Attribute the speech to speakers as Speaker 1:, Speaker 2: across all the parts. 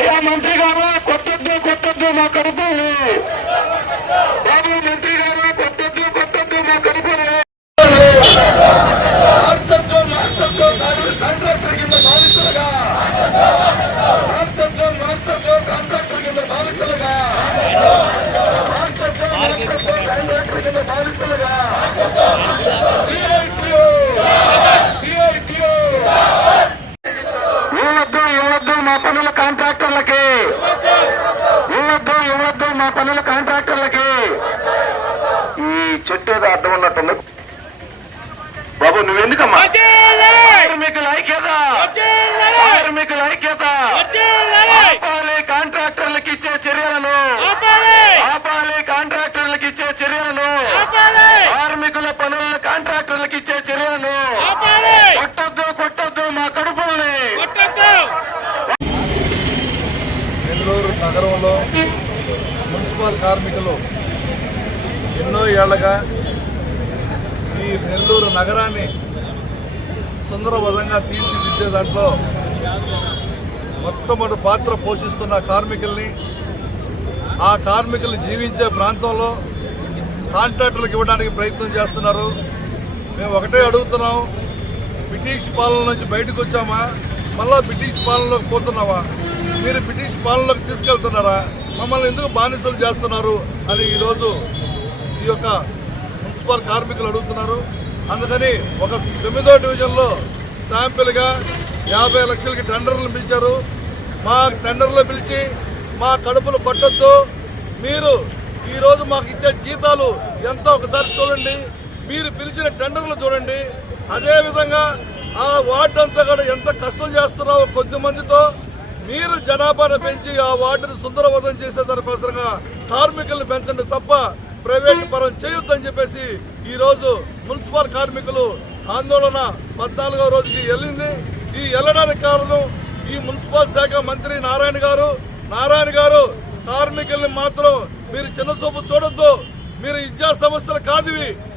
Speaker 1: అయ్యా మంత్రి గారు మా పనుల కాంట్రాక్టర్లకి. ఈ చెట్టు ఏదో అడ్డం ఉన్నట్టుంది. బాబు నువ్వెందుకమ్మా? కార్మికుల ఐక్యత! కార్మికుల ఐక్యత! ఆపాలి కాంట్రాక్టర్లకు ఇచ్చే చర్యలను! ఆపాలి! కాంట్రాక్టర్లకు ఇచ్చే చర్యలను! కార్మికుల పనులను కాంట్రాక్టర్లకు ఇచ్చే చర్యలను కొట్టద్దు కొట్టద్దు మా కడుపుల్ని
Speaker 2: నెల్లూరు నగరంలో మున్సిపల్ కార్మికులు ఎన్నో ఏళ్ళుగా ఈ నెల్లూరు నగరాన్ని సుందరవదంగా తీర్చిదిద్దే దాంట్లో మొట్టమొదటి పాత్ర పోషిస్తున్న కార్మికుల్ని ఆ కార్మికులు జీవించే ప్రాంతంలో కాంట్రాక్టులకు ఇవ్వడానికి ప్రయత్నం చేస్తున్నారు. మేము ఒకటే అడుగుతున్నాం బ్రిటిష్ పాలన నుంచి బయటకు వచ్చామా? మళ్ళా బ్రిటిష్ పాలనలోకి పోతున్నావా? మీరు బ్రిటిష్ పాలనలోకి తీసుకెళ్తున్నారా? మమ్మల్ని ఎందుకు బానిసలు చేస్తున్నారు అని ఈరోజు ఈ యొక్క మున్సిపల్ కార్మికులు అడుగుతున్నారు. అందుకని ఒక తొమ్మిదో డివిజన్లో శాంపిల్గా యాభై లక్షలకి టెండర్లు పిలిచారు. మా టెండర్లు పిలిచి మా కడుపులు కొట్టొద్దు మీరు ఈరోజు మాకు ఇచ్చే జీతాలు ఎంతో ఒకసారి చూడండి. మీరు పిలిచిన టెండర్లు చూడండి. అదేవిధంగా ఆ వార్డు అంతా కూడా ఎంత కష్టం చేస్తున్నారో కొద్ది మందితో మీరు జనాభాను పెంచి ఆ వార్డును సుందరవదం చేసే దానికోసరంగా కార్మికులను పెంచండి తప్ప ప్రైవేట్ పరం చేయొద్దని చెప్పేసి ఈరోజు మున్సిపల్ కార్మికులు ఆందోళన పద్నాలుగో రోజుకి వెళ్ళింది. ఈ వెళ్ళడానికి కారణం ఈ మున్సిపల్ శాఖ మంత్రి నారాయణ గారు. నారాయణ గారు కార్మికుల్ని మాత్రం మీరు చిన్న చూపు చూడొద్దు. మీరు విద్యా సమస్యలు కాదు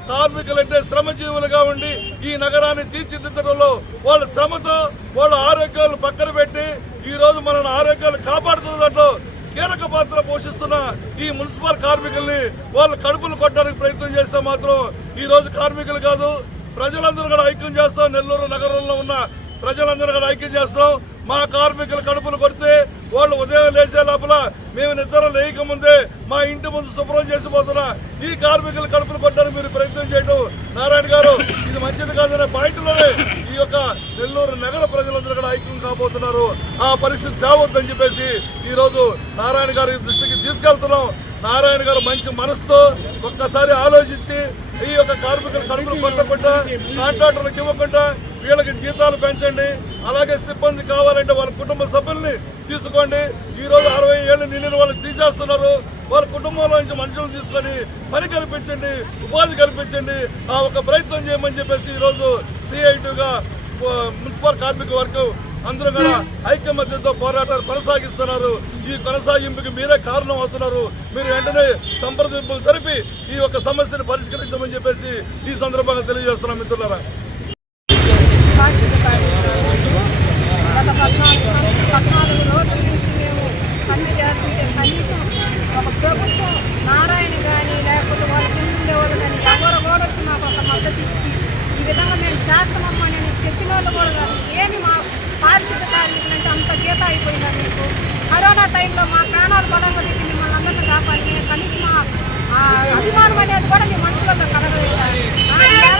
Speaker 2: కార్మికులంటే శ్రమజీవులుగా ఉండి ఈ నగరాన్ని తీర్చిదిద్దడంలో వాళ్ళ శ్రమతో వాళ్ళ ఆరోగ్యాలను పక్కన పెట్టి ఈ రోజు మన ఆరోగ్యాలు కాపాడుతున్న దాంట్లో కీలక పాత్ర పోషిస్తున్న ఈ మున్సిపల్ కార్మికుల్ని వాళ్ళ కడుపులు కొట్టడానికి ప్రయత్నం చేస్తే మాత్రం ఈ రోజు కార్మికులు కాదు ప్రజలందరూ కూడా ఐక్యం చేస్తాం. నెల్లూరు నగరంలో ఉన్న ప్రజలందరూ కూడా ఐక్యం చేస్తాం. మా కార్మికుల కడుపులు కొడితే వాళ్ళు ఉదయం లేచే లోపల మేము నిద్ర లేక ముందే మా ఇంటి ముందు శుభ్రం చేసిపోతున్నా ఈ కార్మికుల కడుపులు కొట్టడానికి మీరు ప్రయత్నం చేయడం నారాయణ గారు ఇది మంచిది కాదనే పాయింట్లోనే ఈ యొక్క నెల్లూరు నగర ప్రజలందరూ కూడా ఐక్యం కాబోతున్నారు. ఆ పరిస్థితి తేవద్దని చెప్పేసి ఈరోజు నారాయణ గారి దృష్టికి తీసుకెళ్తున్నాం. నారాయణ గారు మంచి మనసుతో ఒక్కసారి ఆలోచించి ఈ యొక్క కార్మికుల కడుపులు కొట్టకుండా కాంట్రాక్టర్లకు ఇవ్వకుండా వీళ్ళకి జీతాలు పెంచండి. అలాగే సిబ్బంది కావాలంటే వాళ్ళ కుటుంబ సభ్యుల్ని తీసుకోండి. ఈ రోజు అరవై ఏళ్ళు నిండిన వాళ్ళు తీసేస్తున్నారు. వాళ్ళ కుటుంబంలో నుంచి మనుషులు తీసుకొని పని కల్పించండి ఉపాధి కల్పించండి. ఆ ఒక ప్రయత్నం చేయమని చెప్పేసి ఈరోజు రోజు సిఐటిగా మున్సిపల్ కార్మిక వర్గం అందరూ కూడా ఐక్యమత్యంతో పోరాటాలు కొనసాగిస్తున్నారు. ఈ కొనసాగింపుకి మీరే కారణం అవుతున్నారు. మీరు వెంటనే సంప్రదింపులు జరిపి ఈ యొక్క సమస్యను పరిష్కరించమని చెప్పేసి ఈ సందర్భంగా తెలియజేస్తున్నాం మిత్రులారా
Speaker 3: పారిశుద్ధ కార్మికులు గత పద్నాలుగు సం- పద్నాలుగు రోజుల నుంచి మేము సమ్మె చేస్తుంటే కనీసం ఒక ప్రభుత్వం నారాయణ కానీ లేకపోతే వాళ్ళ కింద ఉండేవాళ్ళు కానీ ఎవరు కూడా వచ్చి మాకు ఒక మద్దతు ఇచ్చి ఈ విధంగా మేము చేస్తామమ్మా నేను చెప్పిన వాళ్ళు కూడా కాదు. ఏమి మా పారిశుద్ధ కార్మికులు అంటే అంత గీత అయిపోయిందా మీకు కరోనా టైంలో మా ప్రాణాలు బలంగా పెట్టి మిమ్మల్ని అందరినీ కాపాడి కనీసం మా అభిమానం అనేది కూడా మీ మనసులో కలగలేదు?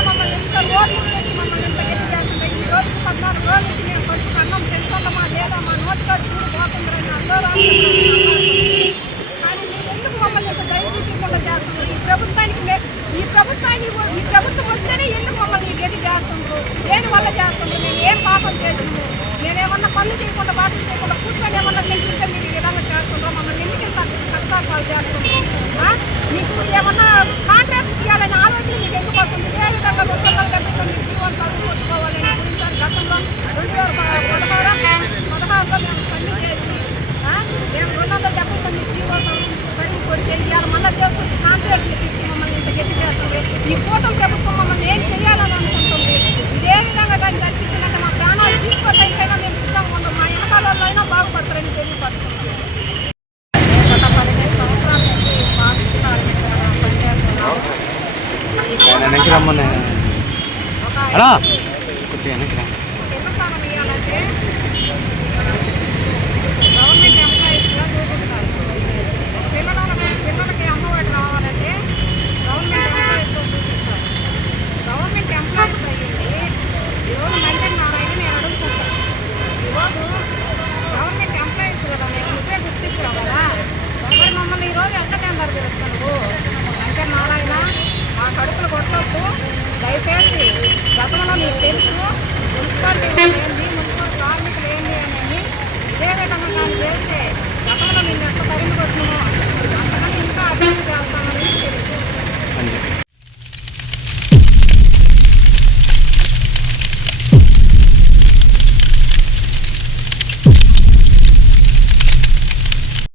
Speaker 3: మమ్మల్ని ఇంత రోడ్లు నుంచి మమ్మల్ని ఇంత గతి చేస్తుంటే ఈ రోజుకి పద్నాలుగు రోజుల నుంచి మేము కొంచెం అన్నం తెలుసుకుంటామా లేదా మా నోటి కాడు చూడు పోతుందని అందరూ కానీ మీరు ఎందుకు మమ్మల్ని ఇంత దయచూపకుండా చేస్తున్నారు ఈ ప్రభుత్వానికి మే- ఈ ప్రభుత్వాన్ని ఈ ప్రభుత్వం వస్తేనే ఎందుకు మమ్మల్ని ఈ గతి చేస్తుండ్రు దేని వల్ల చేస్తుండ్రు? నేను ఏం పాపం చేసింది నేనేమన్నా పనులు చేయకుండా వాటిని చేయకుండా కూర్చొని ఏమన్నా తింటుంటే మీరు ఈ విధంగా చేస్తున్నాం మమ్మల్ని ఎందుకు ఇంత కష్టాలు పాలు మీకు ఏమన్నా కాంట్రాక్ట్ చేయాలనే ఆలోచన మీకు ఎందుకు వస్తుంది? ఏ విధంగా ముఖ్యంగా కష్టం జీవన జీవనం చదువు కొట్టుకోవాలని గురించి గతంలో రెండు వేల పదహారు పదహారులో మేము పని చేసి మేము రెండు వందల డెబ్బై తొమ్మిది జీవోలు పని కొట్టి చేయాలి. మళ్ళీ చేసుకొచ్చి కాంట్రాక్ట్ ఇచ్చి మమ్మల్ని ఇంత గట్టి చేస్తుంది ఈ కూటమి ప్రభుత్వం గత పదిహేను సంవత్సరాల నుంచి బాధితున్నారు పనిచేస్తున్నాం గతంలో మీకు తెలుసు మున్సిపాలిటీ ఏంటి మున్సిపల్ కార్మికులు ఏంటి అని. ఇదే విధంగా కానీ చేస్తే గతంలో మేము ఎంత తరిమి కొట్టినామో